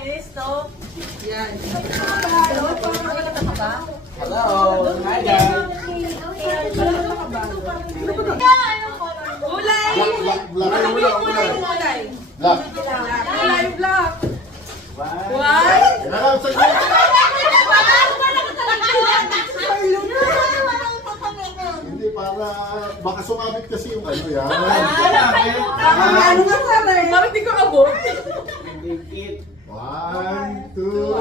Chinese, no? Yan. Hello! Hi guys! Kulay! Black. Ano yung kulay? Black. Kulay black. Why? Hindi, para baka sumabit kasi yung ano yan. Ano nga sana eh? Bakit di ko abot? One, two.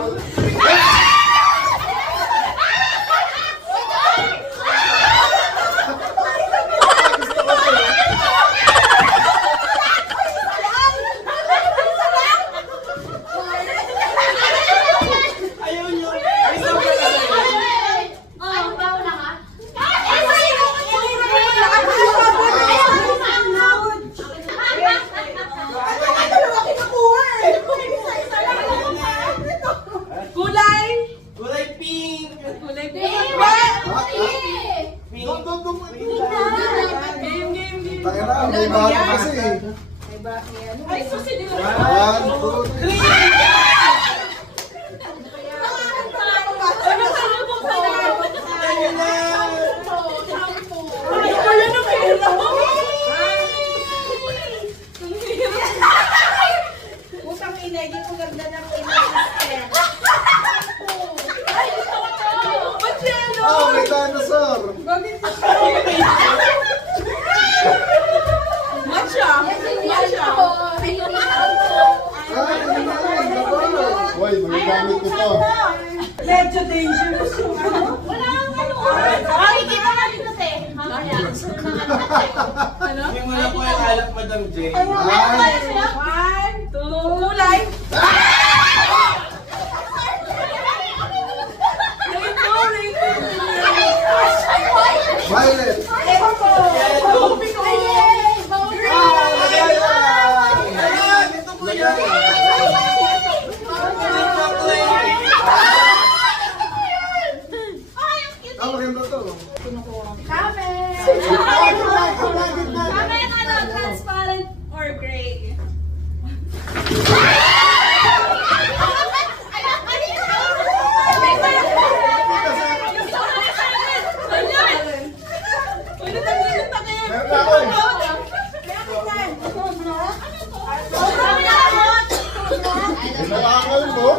Kulay pink! Kulay Game. Tayo na, may bago kasi. Ay, susunod. One, two, three. Putang ina, hindi ko ganda ng ina-sister. Ba't yan, no? Oh, may dinosaur. Bakit? Matcha! Matcha! Hoy, may gamit ito. Medyo dangerous yung ano. Makikita natin ito, te. Ano? Yung wala po yung alak, Madam J. One, two, kulay! Violet. Ewan ko! Hoping ko! Ayan! Ito po yan! Maganda to. Kami yung ano, transparent or gray? Meron ako eh. Nalakal mo?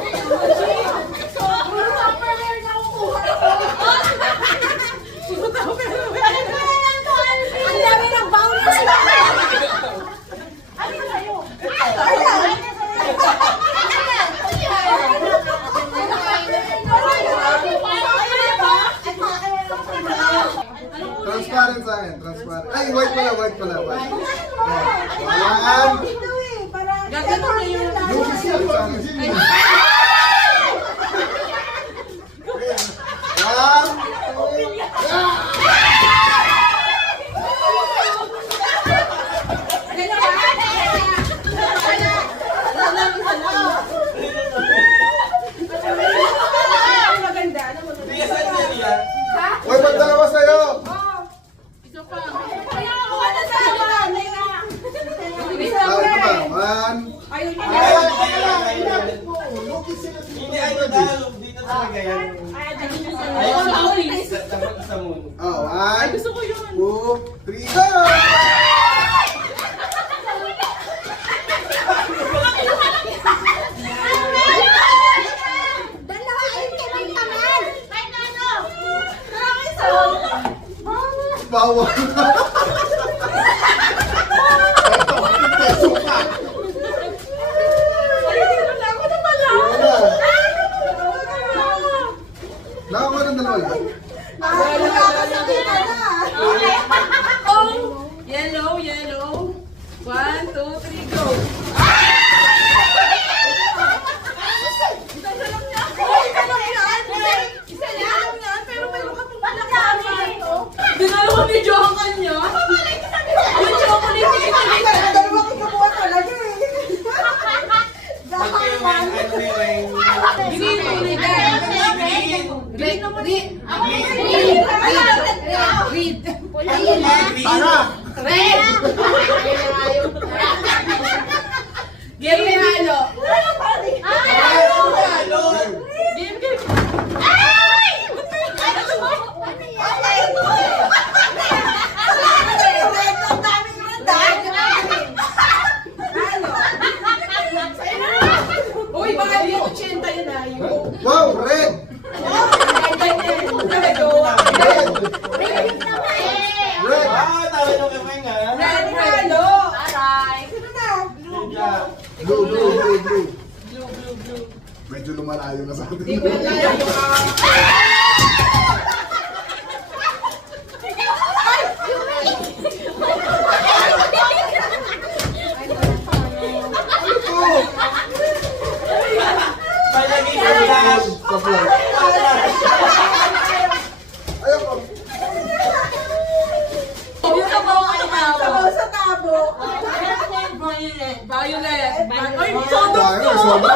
Ang dami ng bonus na! Transparent sa akin, transparent. Ay, white pala, white. One. Gagano na yun. Yung isa sa akin. Ria, saan yan yan? Uy, ba't dalawa sa'yo? Isa pa. Tawag ko ba? One. Ayun yun. Hindi, ano dahil dito talaga yan. Ayun, dapat sa moon. Oh, one, Gusto ko yun. 2, 3, go! Bawal. Nakakuha ng dalawa lang. Yellow, yellow. 1, 2, 3, go. Dinalawa ni Johan kanya. Yung chocolate yung Dalawa ko nakuha talaga eh. Game halo. Wow, red! Red! Ah, tawag yung kamay nga. Blue, blue, blue, blue. Medyo lumalayo na sa atin. Palagi sa flash. Sa flash. Ayoko. Violet. Ay, Tayo, sobra.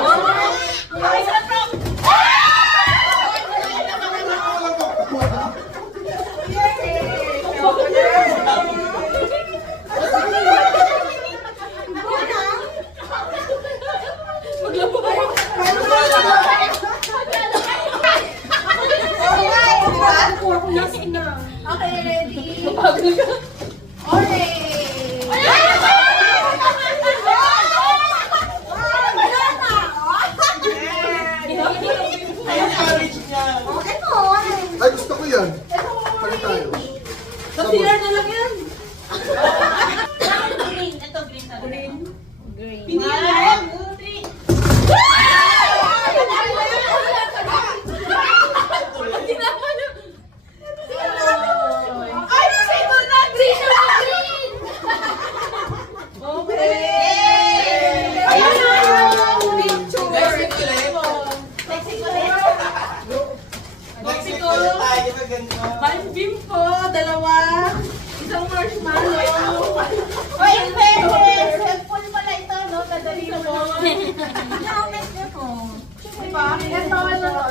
Okay, ready? Ayun, courage niya. Ay, gusto ko yan. Palit tayo. Sabon. na lang yan. Green. Ito, green talaga. Hindi na. Mexico ulit tayo na ganito. Beam po, dalawa. Isang marshmallow. Full pala ito, no? Dadali mo. Diba? Ito,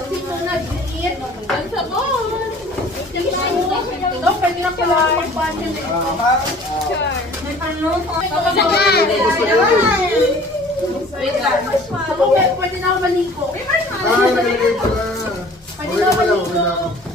sino nag-eat? Ang sabon. No, pwede na pala mag-bundle eh. May ano? Wait lang. Pwede na ako maligo. Ah, nalagay pala. Pwede Okay na na pala, maligo. okay na ako.